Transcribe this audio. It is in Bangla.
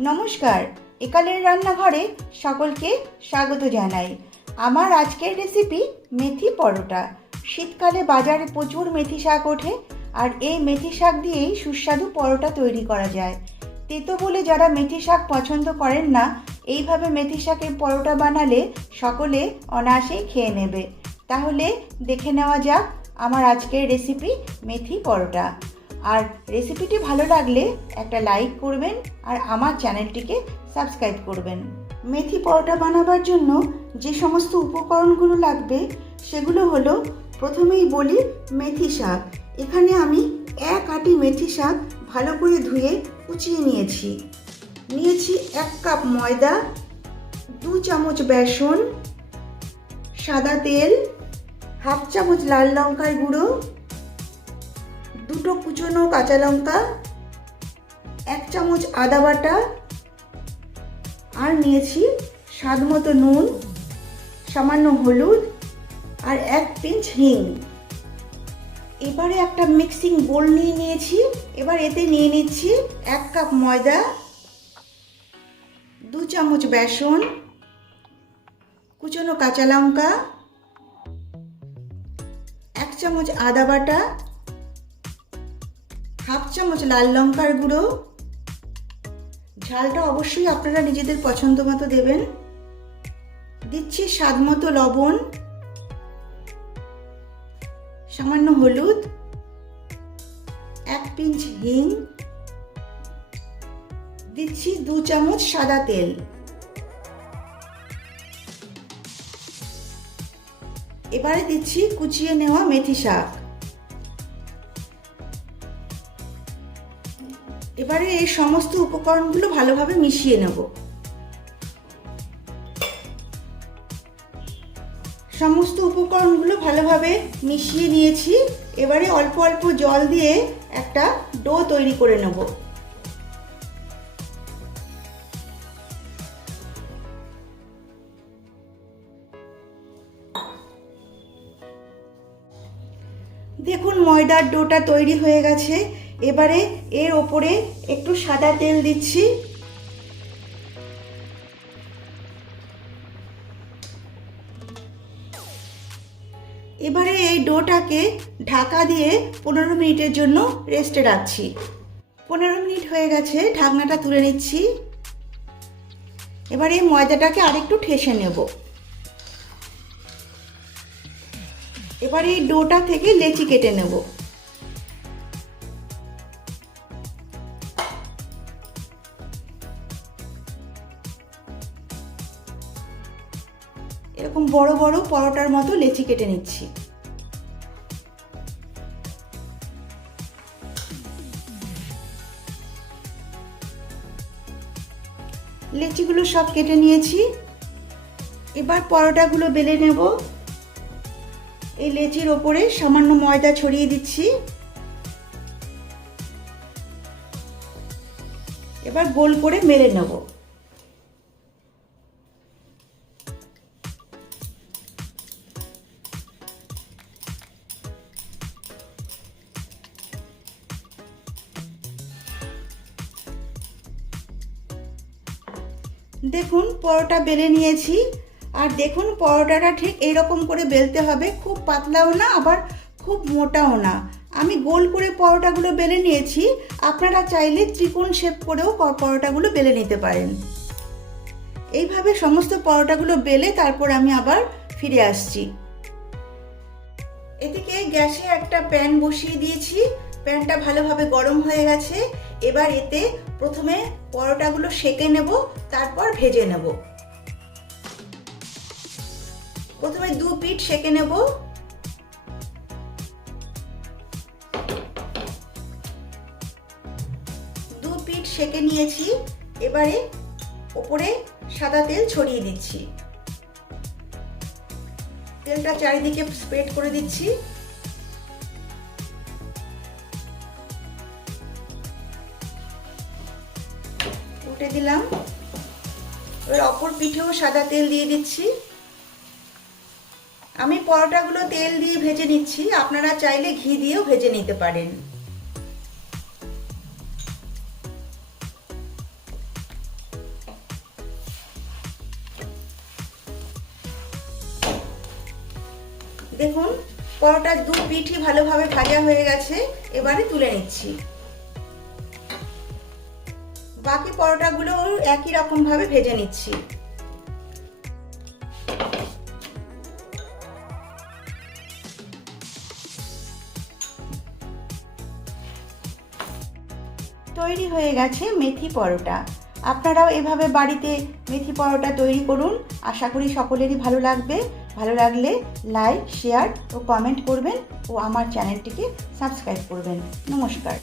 নমস্কার, একালের রান্নাঘরে সকলকে স্বাগত জানাই। আমার আজকের রেসিপি মেথি পরোটা। শীতকালে বাজারে প্রচুর মেথি শাক ওঠে আর এই মেথি শাক দিয়েই সুস্বাদু পরোটা তৈরি করা যায়। তেতো বলে যারা মেথি শাক পছন্দ করেন না, এইভাবে মেথি শাকের পরোটা বানালে সকলে অনায়াসেই খেয়ে নেবে। তাহলে দেখে নেওয়া যাক আমার আজকের রেসিপি মেথি পরোটা। আর রেসিপিটি ভালো লাগলে একটা লাইক করবেন আর আমার চ্যানেলটিকে সাবস্ক্রাইব করবেন। মেথি পরোটা বানাবার জন্য যে সমস্ত উপকরণগুলো লাগবে, সেগুলো হলো, প্রথমেই বলি মেথি শাক। এখানে আমি এক আটি মেথি শাক ভালো করে ধুয়ে কুচিয়ে নিয়েছি। নিয়েছি এক কাপ ময়দা, দু চামচ বেসন, সাদা তেল, হাফ চামচ লাল লঙ্কার গুঁড়ো দুটো কুচনো কাঁচা লঙ্কা, এক চামচ আদা বাটা, আর নিয়েছি স্বাদ মতো নুন, সামান্য হলুদ, আর এক পিঞ্চ হিং। এবারে একটা মিক্সিং বোল নিয়ে নিয়েছি। এবার এতে নিয়ে নিচ্ছি এক কাপ ময়দা, দু চামচ বেসন, কুচনো কাঁচা লঙ্কা, এক চামচ আদা বাটা হাফ চামচ লাল লঙ্কার গুঁড়ো। ঝালটা অবশ্যই আপনারা নিজেদের পছন্দ মতো দেবেন। দিচ্ছি স্বাদ মতো লবণ। সামান্য হলুদ। এক পিঞ্চ হিং। দিচ্ছি দু চামচ সাদা তেল। এবারে দিচ্ছি কুচিয়ে নেওয়া মেথি শাক। এবারে এই সমস্ত উপকরণগুলো ভালোভাবে মিশিয়ে নেব। সমস্ত উপকরণগুলো ভালোভাবে মিশিয়ে নিয়েছি। এবারে অল্প অল্প জল দিয়ে একটা ডো তৈরি করে নেব। দেখুন ময়দার ডোটা তৈরি হয়ে গেছে। এবারে এর ওপরে একটু সাদা তেল দিচ্ছি। এবারে এই ডোটাকে ঢাকা দিয়ে পনেরো মিনিটের জন্য রেস্টে রাখছি। পনেরো মিনিট হয়ে গেছে, ঢাকনাটা তুলে নিচ্ছি। এবার এই ময়দাটাকে আরেকটু ঠেসে নেব। এবার এই ডোটা থেকে লেচি কেটে নেব। এরকম বড় বড় পরোটার মতো লেচি কেটে নিচ্ছি। লেচিগুলো সব কেটে নিয়েছি। এবার পরোটাগুলো বেলে নেব। এই লেচির ওপরে সামান্য ময়দা ছড়িয়ে দিচ্ছি। এবার গোল করে মেলে নেব। দেখুন, পরোটা বেলে নিয়েছি। আর দেখুন, পরোটাটা ঠিক এইরকম করে বেলতে হবে। খুব পাতলাও না, আবার খুব মোটাও না। আমি গোল করে পরোটাগুলো বেলে নিয়েছি। আপনারা চাইলে ত্রিকোণ শেপ করেও পরোটাগুলো বেলে নিতে পারেন। এইভাবে সমস্ত পরোটাগুলো বেলে তারপর আমি আবার ফিরে আসছি। এদিকে গ্যাসে একটা প্যান বসিয়ে দিয়েছি। প্যানটা ভালোভাবে গরম হয়ে গেছে। এবার এতে প্রথমে পরোটাগুলো সেকে নেব, তারপর ভেজে নেব। প্রথমে দু পিঠ সেকে নেব। দু পিঠ সেকে নিয়েছি, এবারে ওপরে সাদা তেল ছড়িয়ে দিচ্ছি। তেলটা চারিদিকে স্প্রেড করে দিচ্ছি। উল্টে দিলাম। এবার অপর পিঠেও সাদা তেল দিয়ে দিচ্ছি। আমি পরোটাগুলো তেল দিয়ে ভেজে নিচ্ছি। আপনারা চাইলে ঘি দিয়েও ভেজে নিতে পারেন। দেখুন, পরোটার দু পিঠই ভালোভাবে ভাজা হয়ে গেছে। এবারে তুলে নিচ্ছি। বাকি পরোটাগুলো একই রকমভাবে ভেজে নিচ্ছি। তৈরি হয়ে গেছে মেথি পরোটা। আপনারাও এভাবে বাড়িতে মেথি পরোটা তৈরি করুন। আশা করি সকলেরই ভালো লাগবে। ভালো লাগলে লাইক, শেয়ার ও কমেন্ট করবেন ও আমার চ্যানেলটিকে সাবস্ক্রাইব করবেন। নমস্কার।